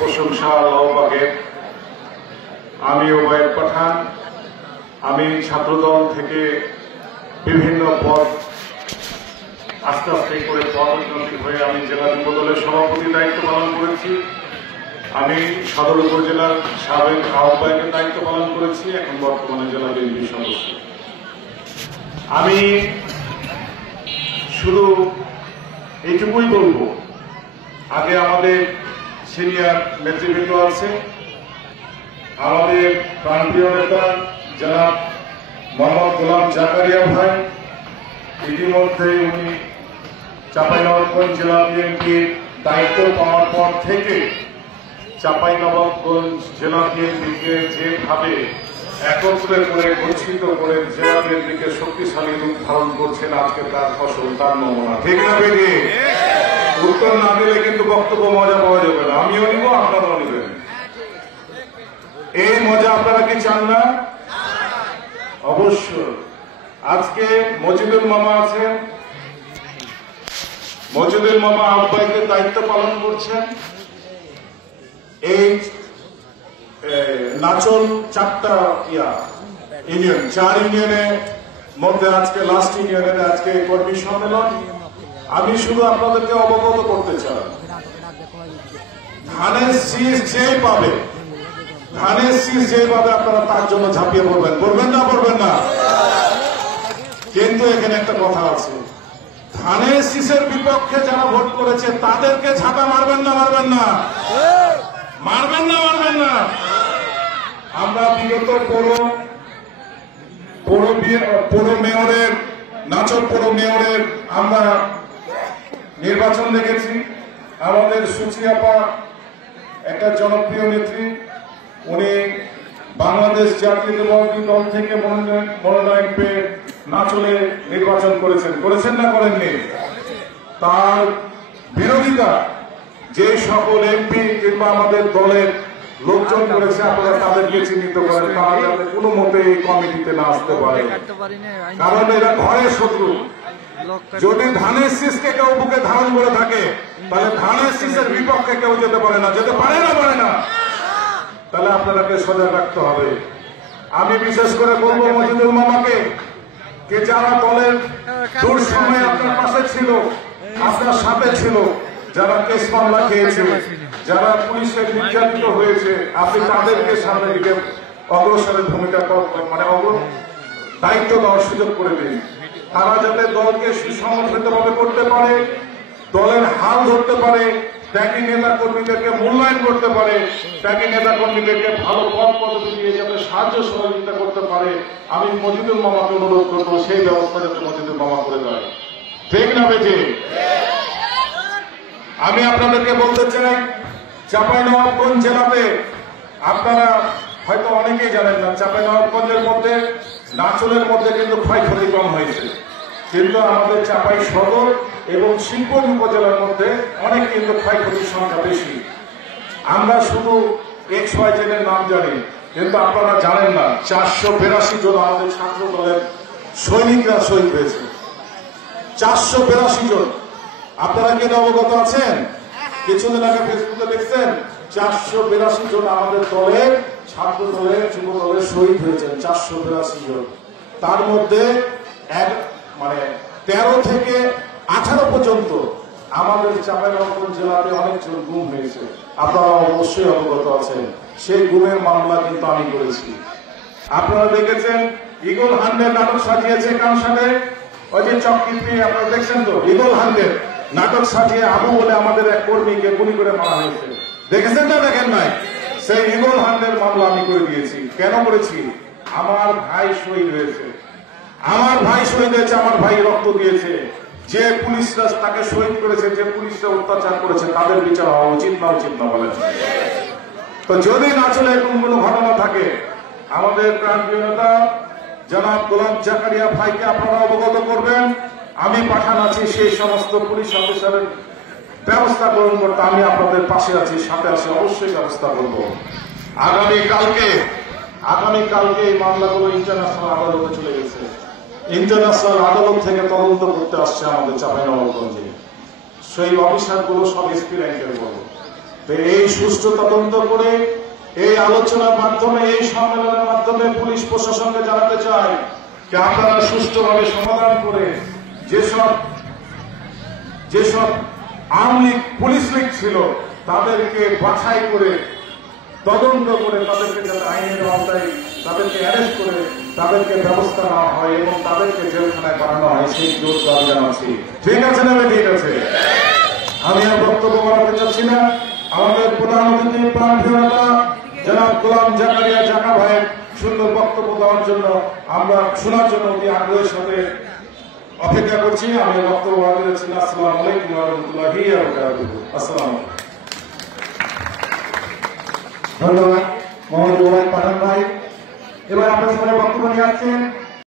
প্রশংসা আল্লাহ পাকের। আমি ওবায়দ পাঠান, আমি ছাত্রদল থেকে বিভিন্ন পদ আস্তে আস্তে করে পদোন্নতি হয়ে আমি জেলা যুবদলের সভাপতি দায়িত্ব পালন করেছি। আমি সদর উপজেলার সাবেক আহ্বায়কের দায়িত্ব পালন করেছি, এখন বর্তমানে জেলা বিএনপির সদস্য। আমি শুধু এইটুকুই বলবো, আগে আমাদের সিনিয়র নেতৃবৃন্দ আছে, আমাদের প্রাণপ্রিয় নেতা জনাব মোহাম্মদ গোলাম জাকারিয়া ভাই, ইতিমধ্যে উনি চাঁপাইনবাবগঞ্জ জেলা বিএনপির দায়িত্ব পাওয়ার পর থেকে চাঁপাইনবাবগঞ্জ জেলা বিএনপিকে যেভাবে একত্রে করে গচ্ছিত করে জেলা বিএনপিকে শক্তিশালী রূপ ধারণ করছেন, আজকে তার ফসল, তার নমুনা। ঠিক না বেরিয়ে উত্তর না দিলে কিন্তু বক্তব্য মজা পাওয়া যাবে না। আমিও নিব, আপনারাও নেবেন। এই মজা আপনারা কি চান না? অবশ্যই। আজকে মজিদুল মামা আছেন, মজিদুল মামা আহ্বায়কের দায়িত্ব পালন করছেন। এই নাচল চারটা ইউনিয়ন, 4 ইউনিয়নের মধ্যে আজকে লাস্ট ইউনিয়নের আজকে কর্মী সম্মেলন। আমি শুধু আপনাদেরকে অবগত করতে চাই, ধানের শীষ যেই পাবে, ধানের শীষ যেই পাবে আপনারা তার জন্য ঝাঁপিয়ে পড়বেন। পড়বেন না? পড়বেন না? কিন্তু এখানে একটা কথা আছে, ধানের শীষের বিপক্ষে যারা ভোট করেছে তাদেরকে ঝাঁটা মারবেন না? মারবেন না? মারবেন না? মারবেন না? আমরা বিগত পৌর মেয়রের, নাচল পৌর মেয়রের আমরা নির্বাচন দেখেছি। আমাদের সুচি আপা একটা জনপ্রিয় নেত্রী, উনি বাংলাদেশ জাতীয়তাবাদী দল থেকে মনোনয়ন পেয়ে নাচলে নির্বাচন করেছেন না করেননি? তার বিরোধিতা যে সকল এমপি কিংবা আমাদের দলের লোকজন করেছে, আপনারা তাদেরকে চিহ্নিত করেন, তারা যাতে কোনো মতে এই কমিটিতে না আসতে পারে, কারণ এরা ঘরের শত্রু। যদি ধানের শীষকে কেউ বুকে ধারণ করে থাকে, তাহলে ধানের শীষের বিপক্ষে কেউ যেতে পারে না। যেতে পারে না? পারে না? তাহলে আপনাদেরকে সজাগ রাখতে হবে। আমি বিশেষ করে বলবো মজিদুল মামাকে, যে যারা দলের দুঃসময়ে আপনার পাশে ছিল, আপনার সাথে ছিল, যারা কেস মামলা খেয়েছে, যারা পুলিশের নির্যাতিত হয়েছে, আপনি তাদেরকে সামনে দিকে অগ্রসরের ভূমিকা দায়িত্ব দেওয়ার সুযোগ করে দিন। তারা যাতে দলকে সুসংগঠিতভাবে করতে পারে, দলের হাল ধরতে পারে, ত্যাগী নেতা কর্মীদেরকে মূল্যায়ন করতে পারে, ত্যাগী নেতা কর্মীদেরকে ভালো পথ পদ্ধতি দিয়ে যাতে সাহায্য সহযোগিতা করতে পারে। আমি মজিদুল মামাকে অনুরোধ করবো সেই ব্যবস্থা যাতে মজিদুল মামা করে দেয়। ঠিক না বেঠে? আমি আপনাদেরকে বলতে চাই, চাঁপাইনবাবগঞ্জ জেলাতে আপনারা হয়তো অনেকেই জানেন না, চাঁপাইনবাবগঞ্জের মধ্যে, নাচলের মধ্যে কিন্তু ক্ষয়ক্ষতি কম হয়েছে, কিন্তু আমাদের চাঁপাই সদর এবং শিবগঞ্জ উপজেলার মধ্যে অনেক কিন্তু ক্ষয়ক্ষতির সংখ্যা বেশি। আমরা শুধু XYZ এর নাম জানি, কিন্তু আপনারা জানেন না 482 জন আমাদের ছাত্র দলের সৈনিকরা শহীদ হয়েছে। 482 জন। আপনারা কি অবগত আছেন? কিছুদিন আগে ফেসবুকে দেখছেন 482 জন আমাদের দলের, ছাত্র দলের, যুব দলের শহীদ হয়েছেন। 482 জন। তার মধ্যে 13 থেকে 18 পর্যন্ত আমাদের চাঁপাইনবাবগঞ্জ জেলাতে অনেকজন গুম হয়েছে। আপনারা অবশ্যই অবগত আছেন। সেই গুমের মামলা কিন্তু আমি করেছি। আপনারা দেখেছেন ইগল হান্ডের নাটক সাজিয়েছে কার সাথে? ওই যে চকরিতে আপনারা দেখছেন তো, ইগল হান্ডের নাটক সাজিয়ে আবু বলে আমাদের এক কর্মীকে গুলি করে মারা হয়েছে। দেখেছেন না? দেখেন নাই? সেই ইগল হান্ডের মামলা আমি করে দিয়েছি। কেন করেছি? আমার ভাই শহীদ হয়েছে, আমার ভাই শহীদ হয়েছে, আমার ভাই রক্ত দিয়েছে। যে পুলিশরা তাকে শহীদ করেছে, যে পুলিশরা অত্যাচার করেছে, তাদের বিচার হওয়া উচিত না? উচিত না বলেন? তো যদি নাচলে এরকম কোনো ঘটনা থাকে, আমাদের প্রাণপ্রিয় নেতা জনাব গোলাম জাকারিয়া ভাইকে আপনারা অবগত করবেন। আমি পাঠান আছি সেই সমস্ত পুলিশ অফিসারের ব্যবস্থা গ্রহণ করতে। আমি আপনাদের পাশে আছি, সাথে আছি, অবশ্যই ব্যবস্থা করব। আগামীকালকে এই মামলাগুলো ইন্টারন্যাশনাল আদালতে চলে গেছে। ইন্টারন্যাশনাল আদালত থেকে তদন্ত করতে আসছে আমাদের চাঁপাইনবাবগঞ্জে। সেই অফিসারগুলো সব এসপি র্যাঙ্কের বলো। তো এই সুষ্ঠু তদন্ত করে এই আলোচনার মাধ্যমে এই সম্মেলনের মাধ্যমে পুলিশ প্রশাসনকে জানাতে চাই যে আপনারা সুষ্ঠুভাবে সমাধান করে যেসব আওয়ামী লীগ পুলিশ লীগ ছিল তাদেরকে বাছাই করে তদন্ত করে তাদেরকে যাতে আইনের আওতায় তাদেরকে অ্যারেস্ট করে তাদেরকে ব্যবস্থা নেওয়া হয় এবং তাদেরকে জেলখানায় পাঠানো হয় সেই জোর দাবি জানাচ্ছি। ঠিক আছে না? ঠিক আছে। আমি আর বক্তব্য বাড়াতে চাচ্ছি না। আমাদের প্রধান অতিথি প্রাণপ্রিয় নেতা জনাব গোলাম জাকারিয়া জাকা ভাইয়ের সুন্দর বক্তব্য দেওয়ার জন্য আমরা শোনার জন্য অতি আগ্রহের সাথে অপেক্ষা করছি। আমি বক্তব্য বাড়াতে যাচ্ছি না। আসসালামু আলাইকুম ওয়া রাহমাতুল্লাহি ওয়া বারাকাতুহু। আসসালামু আলাইকুম। ধন্যবাদ মোহাম্মদ ওবায়দ পাঠান ভাই। এবার আপনার সামনে বক্তব্য নিয়ে আসছেন